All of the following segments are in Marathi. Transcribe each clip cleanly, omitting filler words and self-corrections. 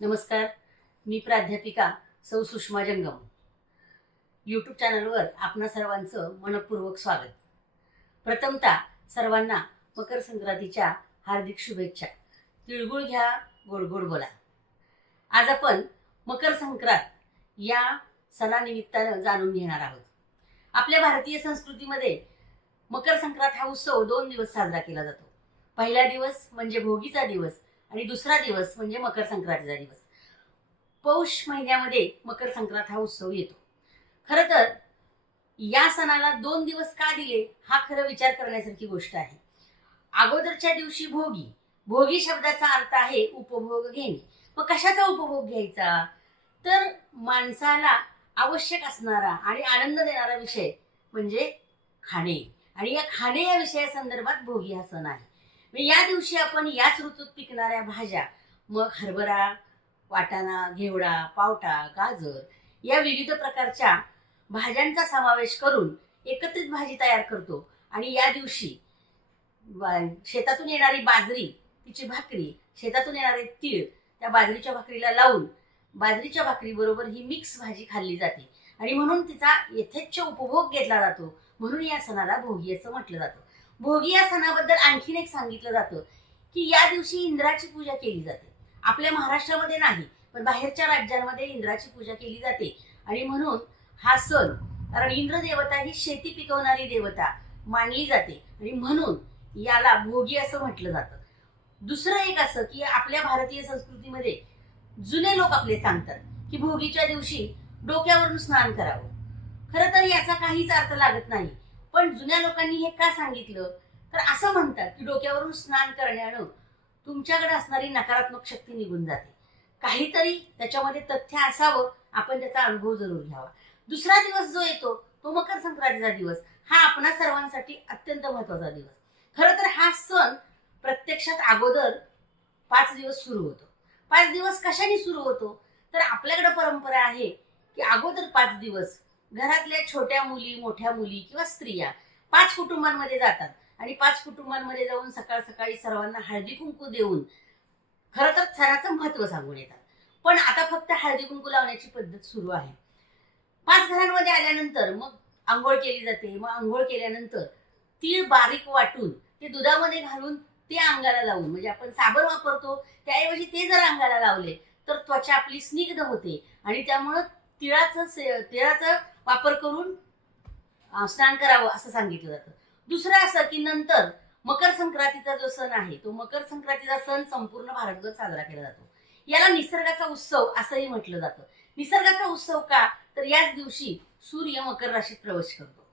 नमस्कार. मी प्राध्यापिका सौ सुषमा जंगम. यूट्यूब चॅनलवर आपणा सर्वांचं मनपूर्वक स्वागत. प्रथमतः सर्वांना मकर संक्रांतीच्या हार्दिक शुभेच्छा. तिळगुळ घ्या, गोड गोड बोला. आज आपण मकर संक्रांत या सणानिमित्तानं जाणून घेणार आहोत. आपल्या भारतीय संस्कृतीमध्ये मकर संक्रांत हा उत्सव 2 दिवस साजरा केला जातो. पहिला दिवस म्हणजे भोगीचा दिवस आणि दुसरा दिवस म्हणजे मकर संक्रांतीचा दिवस. पौष महिन्यामध्ये मकर संक्रांत हा उत्सव येतो. खरं तर या सणाला 2 दिवस का दिले हा खरं विचार करण्यासारखी गोष्ट आहे. अगोदरच्या दिवशी भोगी, भोगी शब्दाचा अर्थ आहे उपभोग घेणे. मग कशाचा उपभोग घ्यायचा? तर माणसाला आवश्यक असणारा आणि आनंद देणारा विषय म्हणजे खाणे. आणि या खाणे या विषयासंदर्भात भोगी हा सण आहे. या दिवशी आपण याच ऋतूत पिकणाऱ्या भाज्या, मग हरभरा, वाटाणा, घेवडा, पावटा, गाजर या विविध प्रकारच्या भाज्यांचा समावेश करून एकत्रित भाजी तयार करतो. आणि या दिवशी शेतातून येणारी बाजरी, तिची भाकरी, शेतातून येणारे तीळ त्या बाजरीच्या भाकरीला लावून बाजरीच्या भाकरी बरोबर ही मिक्स भाजी खाल्ली जाते आणि म्हणून तिचा यथेच्छ उपभोग घेतला जातो. म्हणून या सणाला भोगी असं म्हटलं जातं. भोगी या सणाबद्दल आणखीन एक सांगितलं जातं की या दिवशी इंद्राची पूजा केली जाते. आपल्या महाराष्ट्रामध्ये नाही, पण बाहेरच्या राज्यांमध्ये इंद्राची पूजा केली जाते. आणि म्हणून हा सण, कारण इंद्र देवता ही शेती पिकवणारी देवता मानली जाते आणि म्हणून याला भोगी असं म्हटलं जातं. दुसरं एक असं की आपल्या भारतीय संस्कृतीमध्ये जुने लोक आपले सांगतात की भोगीच्या दिवशी डोक्यावरून स्नान करावं. खरं तर याचा काहीच अर्थ लागत नाही, पण जुन्या लोकांनी हे का सांगितलं तर असं म्हणतात की डोक्यावरून स्नान करण्यानं तुमच्याकडे असणारी नकारात्मक शक्ती निघून जाते. काहीतरी त्याच्यामध्ये तथ्य असावं, आपण त्याचा अनुभव जरूर घ्यावा. दुसरा दिवस जो येतो तो मकर संक्रांतीचा दिवस हा आपणा सर्वांसाठी अत्यंत महत्वाचा दिवस. खरं तर हा सण प्रत्यक्षात अगोदर 5 दिवस सुरू होतो. 5 दिवस कशाने सुरू होतो तर आपल्याकडे परंपरा आहे की अगोदर 5 दिवस घरातल्या छोट्या मुली, मोठ्या मुली किंवा स्त्रिया 5 कुटुंबांमध्ये जातात आणि 5 कुटुंबांमध्ये जाऊन सकाळ सकाळी सर्वांना हळदी कुंकू देऊन खरं तर सणाचं महत्व सांगून येतात. पण आता फक्त हळदी कुंकू लावण्याची पद्धत सुरू आहे. 5 घरांमध्ये आल्यानंतर मग आंघोळ केली जाते. मग आंघोळ केल्यानंतर तीळ बारीक वाटून ते दुधामध्ये घालून ते अंगाला लावून, म्हणजे आपण साबण वापरतो त्याऐवजी ते जर अंगाला लावले तर त्वचा आपली स्निग्ध होते आणि त्यामुळं तिळाचा वापर करून स्नान करावं असं सांगितलं जातं. दुसरं असं की नंतर मकर संक्रांतीचा जो सण आहे तो मकर संक्रांतीचा सण संपूर्ण भारतभर साजरा केला जातो. याला निसर्गाचा उत्सव असंही म्हटलं जातं. निसर्गाचा उत्सव का तर याच दिवशी सूर्य मकर राशीत प्रवेश करतो.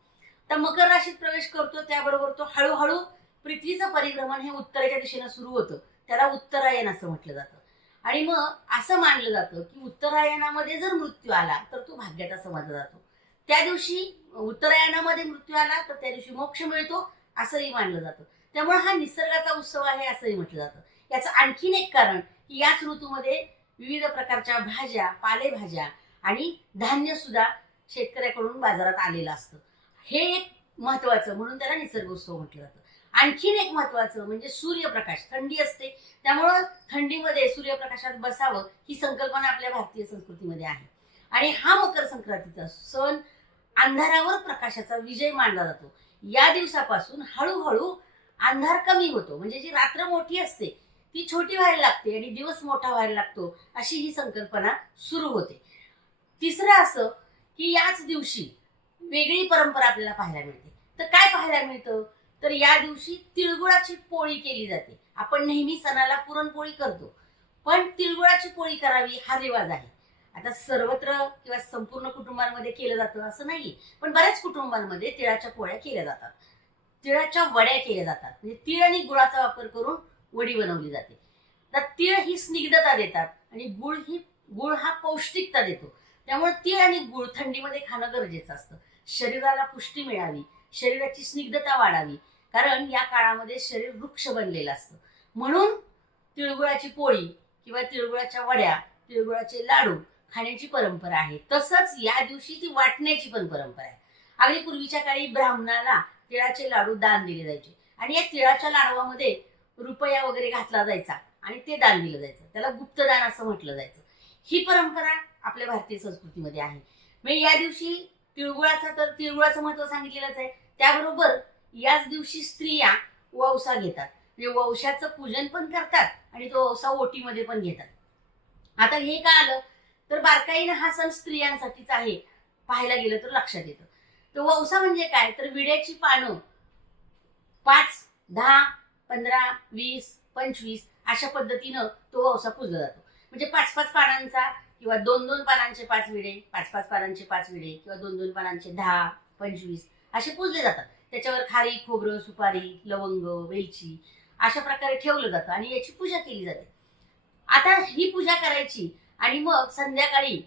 तर मकर राशीत प्रवेश करतो त्याबरोबर तो हळूहळू पृथ्वीचं परिभ्रमण हे उत्तरेच्या दिशेनं सुरू होतं. त्याला उत्तरायण असं म्हटलं जातं. आणि मग असं मानलं जातं की उत्तरायणामध्ये जर मृत्यू आला तर तो भाग्याचा समजला जातो. त्या दिवशी उत्तरायणामध्ये मृत्यू आला तर त्या दिवशी मोक्ष मिळतो असंही मानलं जातं. त्यामुळे हा निसर्गाचा उत्सव आहे असंही म्हटलं जातं. याचं आणखीन एक कारण की याच ऋतूमध्ये विविध प्रकारच्या भाज्या, पालेभाज्या आणि धान्य सुद्धा शेतकऱ्याकडून बाजारात आलेलं असतं. हे एक महत्वाचं म्हणून त्याला निसर्गोत्सव म्हटलं जातं. आणखीन एक महत्वाचं म्हणजे सूर्यप्रकाश. थंडी असते त्यामुळं थंडीमध्ये सूर्यप्रकाशात बसावं ही संकल्पना आपल्या भारतीय संस्कृतीमध्ये आहे. आणि हा मकर संक्रांतीचा सण अंधारावर प्रकाशाचा विजय मानला जातो. या दिवसापासून हळूहळू अंधार कमी होतो, म्हणजे जी रात्र मोठी असते ती छोटी व्हायला लागते आणि दिवस मोठा व्हायला लागतो अशी ही संकल्पना सुरू होते. तिसरं असं की याच दिवशी वेगळी परंपरा आपल्याला पाहायला मिळते. तर काय पाहायला मिळतं तर या दिवशी तिळगुळाची पोळी केली जाते. आपण नेहमी सणाला पुरणपोळी करतो, पण तिळगुळाची पोळी करावी हा रिवाज आहे. आता सर्वत्र किंवा संपूर्ण कुटुंबांमध्ये केलं जातं असं नाही, पण बऱ्याच कुटुंबांमध्ये तिळाच्या पोळ्या केल्या जातात, तिळाच्या वड्या केल्या जातात. म्हणजे तीळ आणि गुळाचा वापर करून वडी बनवली जाते. तर तीळ ही स्निग्धता देतात आणि गुळ हा पौष्टिकता देतो. त्यामुळे तीळ आणि गुळ थंडीमध्ये खाणं गरजेचं असतं. शरीराला पुष्टी मिळावी, शरीराची स्निग्धता वाढावी, कारण या काळामध्ये शरीर वृक्ष बनलेलं असतं. म्हणून तिळगुळाची पोळी किंवा तिळगुळाच्या वड्या, तिळगुळाचे लाडू खाण्याची परंपरा आहे. तसंच या दिवशी ती वाटण्याची पण परंपरा आहे. अगदी पूर्वीच्या काळी ब्राह्मणाला तिळाचे लाडू दान दिले जायचे आणि या तिळाच्या लाडवामध्ये रुपया वगैरे घातला जायचा आणि ते दान दिलं जायचं, त्याला गुप्तदान असं म्हटलं जायचं. ही परंपरा आपल्या भारतीय संस्कृतीमध्ये आहे. मग या दिवशी तिळगुळाचं महत्व सांगितलेलंच आहे. त्याबरोबर याच दिवशी स्त्रिया वौसा घेतात, म्हणजे वौशाचं पूजन पण करतात आणि तो वौसा ओटीमध्ये पण घेतात. आता हे का आलं तर बारकाईनं हा सण स्त्रियांसाठीच आहे पाहायला गेलं तर लक्षात येतं. तर वौसा म्हणजे काय तर विड्याची पानं 5, 10, 15, 20, 25 अशा पद्धतीनं तो वौसा पूजला जातो. म्हणजे 5-5 पानांचा किंवा 2-2 पानांचे 5 विडे, 5-5 पानांचे 5 विडे किंवा 2-2 पानांचे 10, 25 असे पूजले जातात. त्याच्यावर खारी, खोबरं, सुपारी, लवंग, वेलची अशा प्रकारे ठेवलं जातं आणि याची पूजा केली जाते. आता ही पूजा करायची आणि मग संध्याकाळी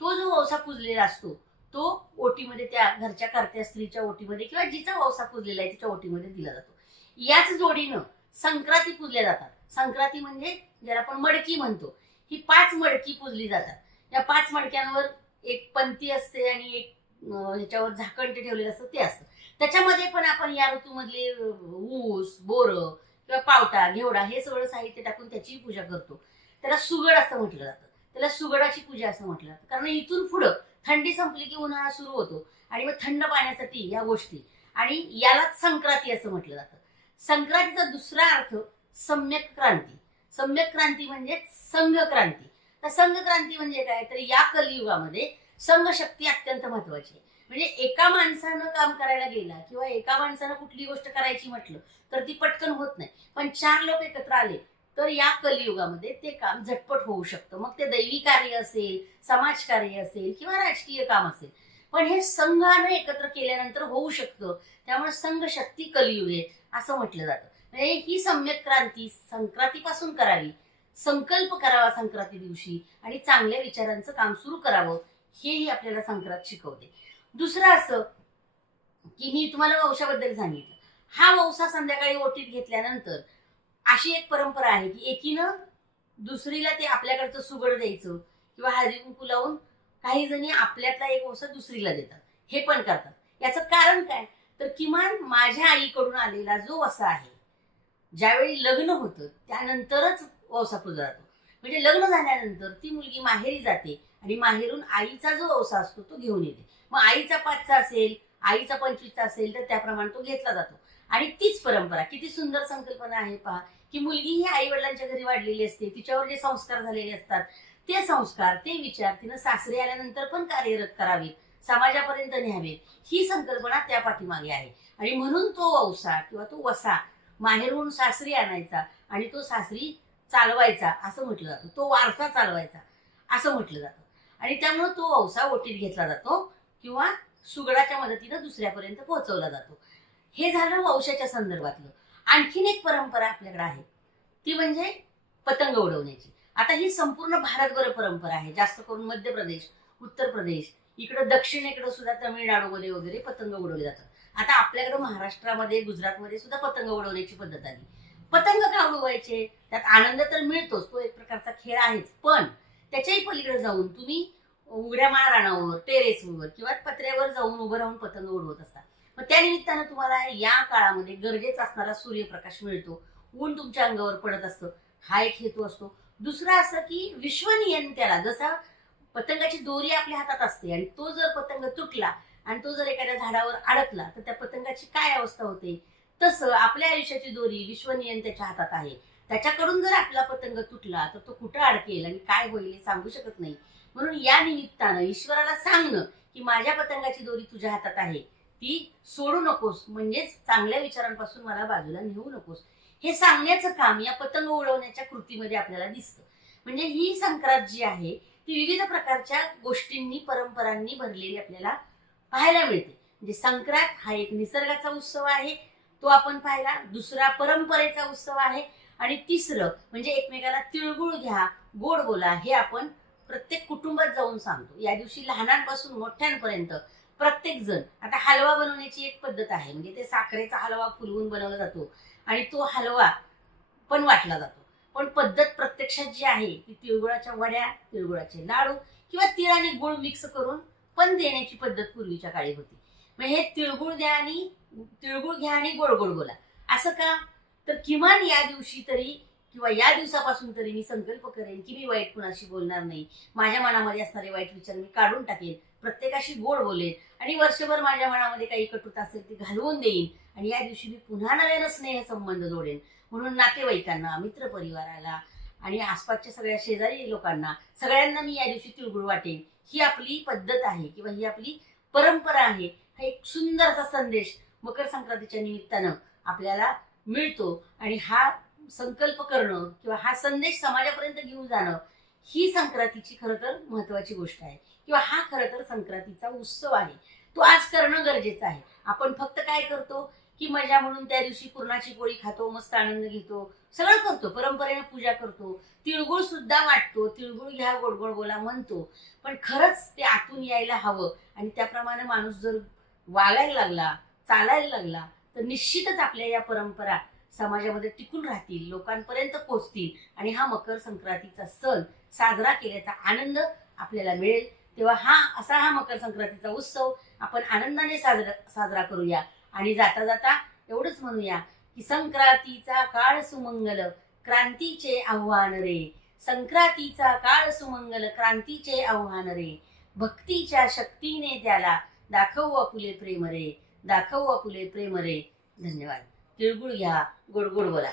तो जो वौसा पूजलेला असतो तो ओटीमध्ये, त्या घरच्या कर्त्या स्त्रीच्या ओटीमध्ये किंवा जिचा वौसा पूजलेला आहे तिच्या ओटीमध्ये दिला जातो. याच जोडीनं संक्रांती पूजल्या जातात. संक्रांती म्हणजे ज्याला आपण मडकी म्हणतो, ही 5 मडकी पूजली जातात. या 5 मडक्यांवर एक पंती असते आणि एक ह्याच्यावर झाकण ते ठेवलेलं असतं ते असतं. त्याच्यामध्ये पण आपण या ऋतूमधले ऊस, बोरं किंवा पावटा, घेवडा हे सगळं साहित्य टाकून त्याची पूजा करतो. त्याला सुगड असं म्हटलं जातं, त्याला सुगडाची पूजा असं म्हटलं जातं. कारण इथून पुढं थंडी संपली की उन्हाळा सुरू होतो आणि मग थंड पाण्यासाठी या गोष्टी, आणि यालाच संक्रांती असं म्हटलं जातं. संक्रांतीचा दुसरा अर्थ सम्यक क्रांती. सम्यक क्रांती म्हणजे संघक्रांती. तर संघक्रांती म्हणजे काय तर या कलियुगामध्ये संघशक्ती अत्यंत महत्वाची आहे. म्हणजे एका माणसानं काम करायला गेला किंवा एका माणसानं कुठली गोष्ट करायची म्हटलं तर ती पटकन होत नाही. पण 4 लोक एकत्र आले तर या कलियुगामध्ये ते काम झटपट होऊ शकतं. मग ते दैवी कार्य असेल, समाजकार्य असेल किंवा राजकीय काम असेल, पण हे संघानं एकत्र केल्यानंतर होऊ शकतं. त्यामुळे संघशक्ती कलियुग आहे असं म्हटलं जातं. म्हणजे ही सम्यक क्रांती संक्रांतीपासून करावी, संकल्प करावा संक्रांती दिवशी आणि चांगल्या विचारांचं काम सुरू करावं, हेही आपल्याला संक्रांत शिकवते. दुसरं असं की मी तुम्हाला वौशाबद्दल सांगितलं. हा वौसा संध्याकाळी ओटीत घेतल्यानंतर अशी एक परंपरा आहे की एकीनं दुसरीला ते आपल्याकडचं सुगड द्यायचं किंवा हळदी कुंकू लावून काही जणी आपल्यातला एक वौसा दुसरीला देतात, हे पण करतात. याचं कारण काय तर किमान माझ्या आईकडून आलेला जो वसा आहे, ज्यावेळी लग्न होतं त्यानंतरच वौसा पूजला जातो. म्हणजे लग्न झाल्यानंतर ती मुलगी माहेरी जाते आणि माहेरून आईचा जो वौसा असतो तो घेऊन येते. मग आईचा 5चा असेल, आईचा 25चा असेल तर त्याप्रमाणे तो घेतला जातो. आणि तीच परंपरा, किती सुंदर संकल्पना आहे पहा, की मुलगी ही आई वडिलांच्या घरी वाढलेली असते, तिच्यावर जे संस्कार झालेले असतात ते संस्कार, ते विचार तिनं सासरी आल्यानंतर पण कार्यरत करावेत, समाजापर्यंत न्यावेत, ही संकल्पना त्या पाठीमागे आहे. आणि म्हणून तो वौसा किंवा तो वसा माहेरून सासरी आणायचा आणि तो सासरी चालवायचा असं म्हटलं जातं, तो वारसा चालवायचा असं म्हटलं जातं. आणि त्यामुळे तो वौसा ओटीत घेतला जातो किंवा सुगडाच्या मदतीनं दुसऱ्यापर्यंत पोहोचवला जातो. हे झालं वौशाच्या संदर्भातलं. आणखीन एक परंपरा आपल्याकडे आहे ती म्हणजे पतंग उडवण्याची. आता ही संपूर्ण भारतभर परंपरा आहे. जास्त करून मध्य प्रदेश, उत्तर प्रदेश, इकडं दक्षिणेकडे सुद्धा तमिळनाडूमध्ये वगैरे पतंग उडवले जातात. आता आपल्याकडे महाराष्ट्रामध्ये, गुजरातमध्ये सुद्धा पतंग उडवण्याची पद्धत आली. पतंग का उडवायचे, त्यात आनंद तर मिळतोच, तो एक प्रकारचा खेळ आहेच, पण त्याच्याही पलीकडे जाऊन तुम्ही उघड्या माळ रानावर, टेरेसवर किंवा पत्र्यावर जाऊन उभं राहून पतंग उडवत असता. मग त्या निमित्तानं तुम्हाला या काळामध्ये गरजेचा असणारा सूर्यप्रकाश मिळतो, ऊन तुमच्या अंगावर पडत असतं, हा एक हेतू असतो. दुसरा असं की विश्वनियन, त्याला जसा पतंगाची दोरी आपल्या हातात असते आणि तो जर पतंग तुटला आणि तो जर एखाद्या झाडावर अडकला तर त्या पतंगाची काय अवस्था होते, तसं आपल्या आयुष्याची दोरी विश्वनियन त्याच्या हातात आहे. त्याच्याकडून जर आपला पतंग तुटला तर तो कुठं अडकेल आणि काय होईल हे सांगू शकत नाही. म्हणून या निमित्तानं ईश्वराला सांगणं की माझ्या पतंगाची दोरी तुझ्या हातात आहे, ती सोडू नकोस, म्हणजेच चांगल्या विचारांपासून मला बाजूला नेऊ नकोस, हे सांगण्याचं काम या पतंग उडवण्याच्या कृतीमध्ये आपल्याला दिसतं. म्हणजे ही संक्रांत जी आहे ती विविध प्रकारच्या गोष्टींनी, परंपरांनी भरलेली आपल्याला पाहायला मिळते. म्हणजे संक्रांत हा एक निसर्गाचा उत्सव आहे, तो आपण पाहिला. दुसरा परंपरेचा उत्सव आहे. आणि तिसरं म्हणजे एकमेकाला तिळगुळ घ्या, गोड बोला, हे आपण प्रत्येक कुटुंबात जाऊन सांगतो. या दिवशी लहानांपासून मोठ्यांपर्यंत प्रत्येक जण, आता हलवा बनवण्याची एक पद्धत आहे, म्हणजे ते साखरेचा हलवा फुलवून बनवला जातो आणि तो हलवा पण वाटला जातो. पण पद्धत प्रत्यक्षात जी आहे ती तिळगुळाच्या वड्या, तिळगुळाचे लाडू किंवा तीळ आणि गुळ मिक्स करून पण देण्याची पद्धत पूर्वीच्या काळी होती. मग हे तिळगुळ घ्या आणि गोड गोड बोला, असं का तर किमान या दिवशी तरी किंवा या दिवसापासून तरी मी संकल्प करेन की मी वाईट कुणाशी बोलणार नाही, माझ्या मनामध्ये असणारे वाईट विचार मी काढून टाकेन, प्रत्येकाशी गोड बोलेन आणि वर्षभर माझ्या मनामध्ये काही कटुता असेल ती घालवून देईन आणि या दिवशी मी पुन्हा नव्यानं स्नेह संबंध जोडेन. म्हणून नातेवाईकांना, मित्रपरिवाराला आणि आसपासच्या सगळ्या शेजारी लोकांना सगळ्यांना मी या दिवशी तिळगुळ वाटेन. ही आपली पद्धत आहे किंवा ही आपली परंपरा आहे. हा एक सुंदर असा संदेश मकर संक्रांतीच्या निमित्तानं आपल्याला मिळतो आणि हा संकल्प करणं किंवा हा संदेश समाजापर्यंत घेऊन जाणं ही संक्रांतीची खरं तर महत्वाची गोष्ट आहे किंवा हा खरं तर संक्रांतीचा उत्सव आहे. तो आज करणं गरजेचं आहे. आपण फक्त काय करतो की मजा म्हणून त्या दिवशी पुरणाची पोळी खातो, मस्त आनंद घेतो, सगळं करतो, परंपरेने पूजा करतो, तिळगुळ सुद्धा वाटतो, तिळगुळ घ्या गोड गोड बोला म्हणतो. पण खरंच ते आतून यायला हवं आणि त्याप्रमाणे माणूस जर वागायला लागला, चालायला लागला तर निश्चितच आपल्या या परंपरा समाजामध्ये टिकून राहतील, लोकांपर्यंत पोहोचतील आणि हा मकर संक्रांतीचा सण साजरा केल्याचा आनंद आपल्याला मिळेल. तेव्हा हा मकर संक्रांतीचा उत्सव आपण आनंदाने साजरा करूया आणि जाता जाता एवढंच म्हणूया की संक्रांतीचा काळ सुमंगल, क्रांतीचे आव्हान रे. संक्रांतीचा काळ सुमंगल, क्रांतीचे आव्हान रे. भक्तीच्या शक्तीने त्याला दाखवू आपुले प्रेम रे, दाखवू आपुले प्रेम रे. धन्यवाद. तिळगुळ घ्या, गोड गोड बोला.